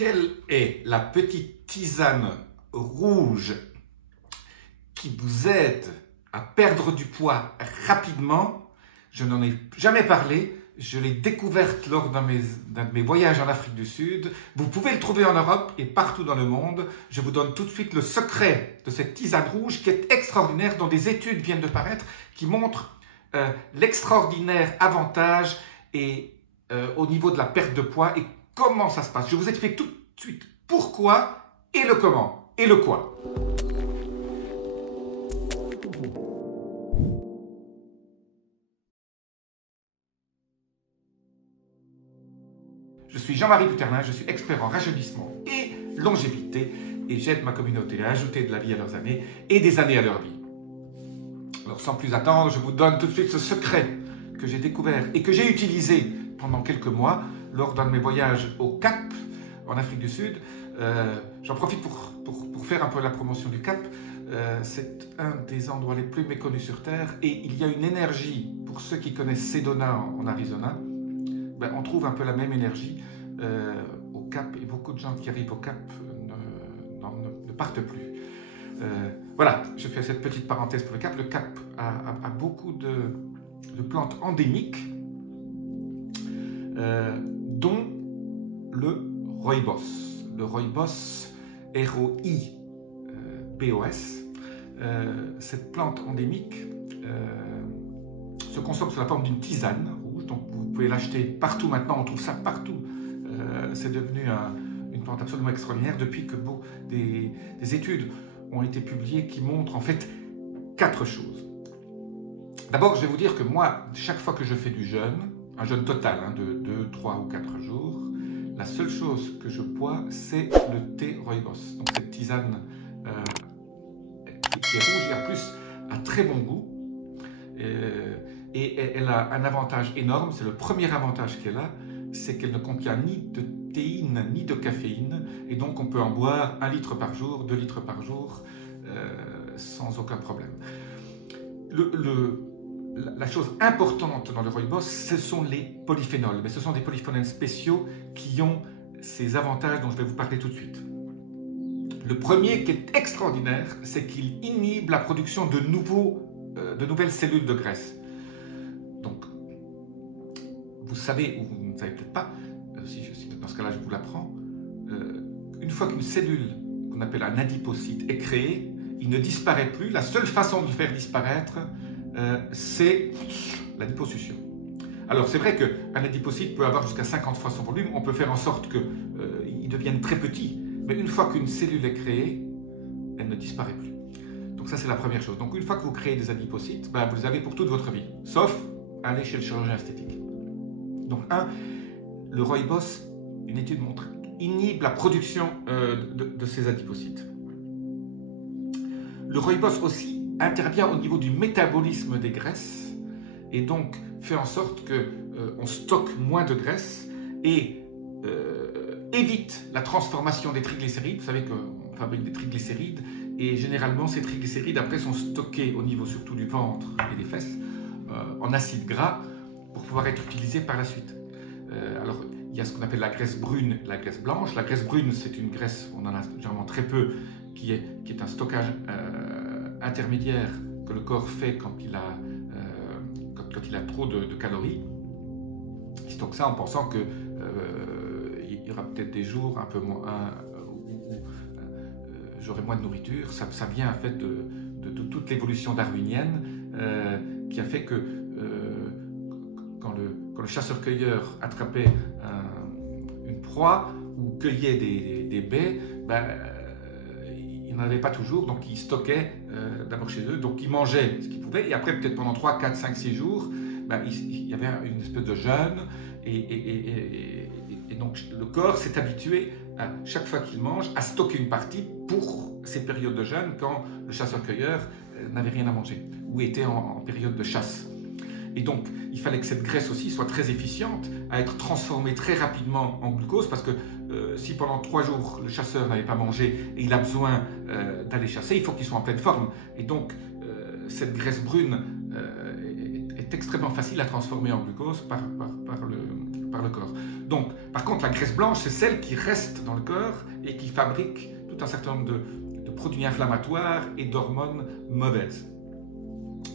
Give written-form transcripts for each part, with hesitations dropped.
Quelle est la petite tisane rouge qui vous aide à perdre du poids rapidement? Je n'en ai jamais parlé, je l'ai découverte lors d'un de mes voyages en Afrique du Sud. Vous pouvez le trouver en Europe et partout dans le monde. Je vous donne tout de suite le secret de cette tisane rouge qui est extraordinaire, dont des études viennent de paraître, qui montrent l'extraordinaire avantage au niveau de la perte de poids et comment ça se passe. Je vous explique tout de suite pourquoi et le comment et le quoi. Je suis Jean-Marie Buterlin, je suis expert en rajeunissement et longévité et j'aide ma communauté à ajouter de la vie à leurs années et des années à leur vie. Alors sans plus attendre, je vous donne tout de suite ce secret que j'ai découvert et que j'ai utilisé pendant quelques mois lors d'un de mes voyages au Cap, en Afrique du Sud. J'en profite pour faire un peu la promotion du Cap. C'est un des endroits les plus méconnus sur Terre et il y a une énergie, pour ceux qui connaissent Sedona en Arizona, on trouve un peu la même énergie au Cap et beaucoup de gens qui arrivent au Cap ne partent plus. Voilà, je fais cette petite parenthèse pour le Cap. Le Cap a beaucoup de plantes endémiques, dont le rooibos. Le rooibos, R-O-I-B-O-S. Cette plante endémique se consomme sous la forme d'une tisane rouge, donc vous pouvez l'acheter partout maintenant, on trouve ça partout. C'est devenu une plante absolument extraordinaire depuis que des études ont été publiées qui montrent en fait 4 choses. D'abord, je vais vous dire que moi, chaque fois que je fais du jeûne, un jeûne total de 2, 3 ou 4 jours, la seule chose que je bois, c'est le thé rooibos. Donc cette tisane qui est rouge et en plus a très bon goût. Et elle a un avantage énorme, c'est le premier avantage qu'elle a, c'est qu'elle ne contient ni de théine ni de caféine. Et donc on peut en boire 1 litre par jour, 2 litres par jour, sans aucun problème. La chose importante dans le rooibos, ce sont les polyphénols. Mais ce sont des polyphénols spéciaux qui ont ces avantages dont je vais vous parler tout de suite. Le premier qui est extraordinaire, c'est qu'il inhibe la production de nouvelles cellules de graisse. Donc, vous savez, ou vous ne savez peut-être pas, dans ce cas-là je vous l'apprends, une fois qu'une cellule qu'on appelle un adipocyte est créée, il ne disparaît plus. La seule façon de le faire disparaître, c'est la liposuction. Alors c'est vrai qu'un adipocyte peut avoir jusqu'à 50 fois son volume, on peut faire en sorte qu'il devienne très petit, mais une fois qu'une cellule est créée, elle ne disparaît plus. Donc ça c'est la première chose. Donc une fois que vous créez des adipocytes, vous les avez pour toute votre vie, sauf aller chez le chirurgien esthétique. Donc le rooibos, une étude montre, inhibe la production de ces adipocytes. Le rooibos aussi intervient au niveau du métabolisme des graisses et donc fait en sorte qu'on stocke moins de graisse et évite la transformation des triglycérides. Vous savez qu'on fabrique des triglycérides et généralement ces triglycérides après sont stockés au niveau surtout du ventre et des fesses en acide gras pour pouvoir être utilisés par la suite. Alors il y a ce qu'on appelle la graisse brune et la graisse blanche. La graisse brune, c'est une graisse, on en a généralement très peu, qui est un stockage intermédiaire que le corps fait quand il a trop de calories. Il stocke ça en pensant qu'il y aura peut-être des jours un peu moins où j'aurai moins de nourriture. Ça vient en fait de toute l'évolution darwinienne qui a fait que quand le chasseur-cueilleur attrapait une proie ou cueillait des baies, ils n'en avaient pas toujours, donc ils stockaient d'abord chez eux, donc ils mangeaient ce qu'ils pouvaient, et après peut-être pendant 3, 4, 5, 6 jours, il y avait une espèce de jeûne, et donc le corps s'est habitué à chaque fois qu'il mange à stocker une partie pour ces périodes de jeûne quand le chasseur-cueilleur n'avait rien à manger, ou était en période de chasse. Et donc, il fallait que cette graisse aussi soit très efficiente, à être transformée très rapidement en glucose, parce que si pendant 3 jours, le chasseur n'avait pas mangé et il a besoin d'aller chasser, il faut qu'il soit en pleine forme. Et donc, cette graisse brune est est extrêmement facile à transformer en glucose par le corps. Donc, par contre, la graisse blanche, c'est celle qui reste dans le corps et qui fabrique tout un certain nombre de produits inflammatoires et d'hormones mauvaises.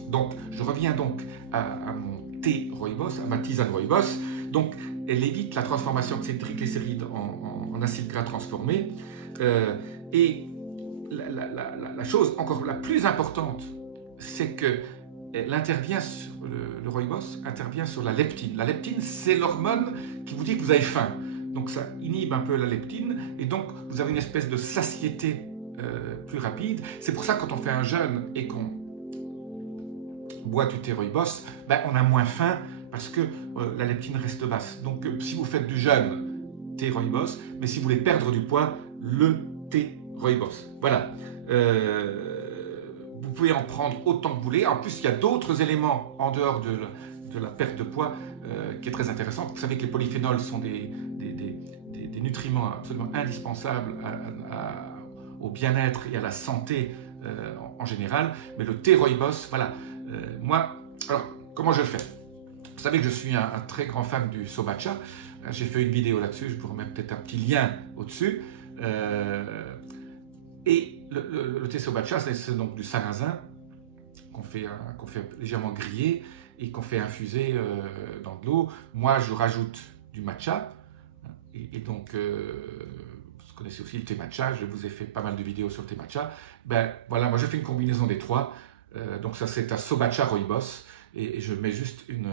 Donc, je reviens donc à mon thé rooibos, à ma tisane rooibos. Donc, elle évite la transformation de ces triglycérides en acides gras transformés. Et la chose encore la plus importante, c'est que le rooibos intervient sur la leptine. La leptine, c'est l'hormone qui vous dit que vous avez faim. Donc ça inhibe un peu la leptine et donc vous avez une espèce de satiété plus rapide. C'est pour ça que quand on fait un jeûne et qu'on boit du thé rooibos, ben, on a moins faim parce que la leptine reste basse. Donc si vous faites du jeûne, thé rooibos, mais si vous voulez perdre du poids, le thé rooibos. Voilà. Vous pouvez en prendre autant que vous voulez. En plus, il y a d'autres éléments en dehors de la perte de poids qui est très intéressant. Vous savez que les polyphénols sont des nutriments absolument indispensables au bien-être et à la santé en général. Mais le thé rooibos, voilà. Moi, alors, comment je le fais? Vous savez que je suis un très grand fan du sobacha. J'ai fait une vidéo là-dessus, je vous remets peut-être un petit lien au-dessus. Et le thé sobacha, c'est donc du sarrasin qu'on fait légèrement griller et qu'on fait infuser dans de l'eau. Moi, je rajoute du matcha. Et donc, vous connaissez aussi le thé matcha, je vous ai fait pas mal de vidéos sur le thé matcha. Ben voilà, moi je fais une combinaison des trois. Donc ça c'est un sobacha rooibos et je mets juste une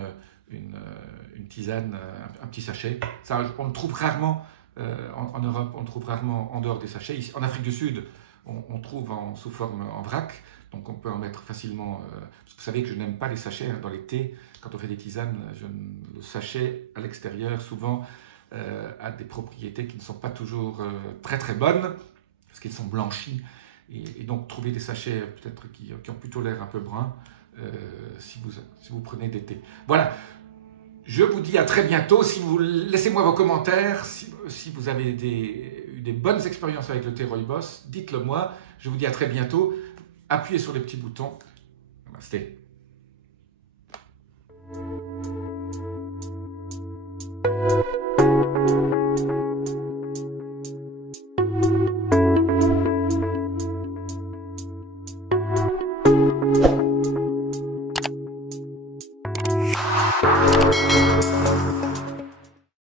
tisane, un petit sachet. Ça, on le trouve rarement en Europe, on le trouve rarement en dehors des sachets. Ici, en Afrique du Sud, on trouve sous forme en vrac, donc on peut en mettre facilement. Parce que vous savez que je n'aime pas les sachets dans les thés. Quand on fait des tisanes, le sachet à l'extérieur, souvent, a des propriétés qui ne sont pas toujours très très bonnes, parce qu'ils sont blanchis. Et donc, trouver des sachets peut-être qui ont plutôt l'air un peu bruns si vous prenez des thés. Voilà, je vous dis à très bientôt. Laissez-moi vos commentaires. Si vous avez eu des bonnes expériences avec le thé rooibos, dites-le moi. Je vous dis à très bientôt. Appuyez sur les petits boutons. Namasté.